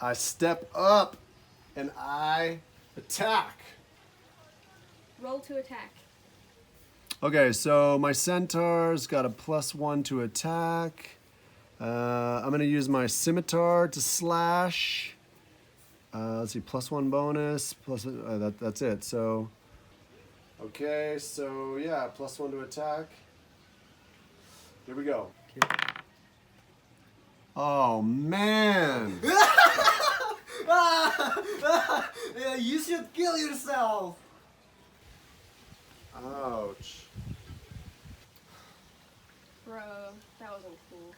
I step up and I attack. Roll to attack. Okay, so my centaur's got a +1 to attack. I'm gonna use my scimitar to slash. Let's see, +1 bonus. That's it. So, okay, so yeah, +1 to attack. Here we go. Oh man! You should kill yourself. Ouch. Bro, that wasn't cool.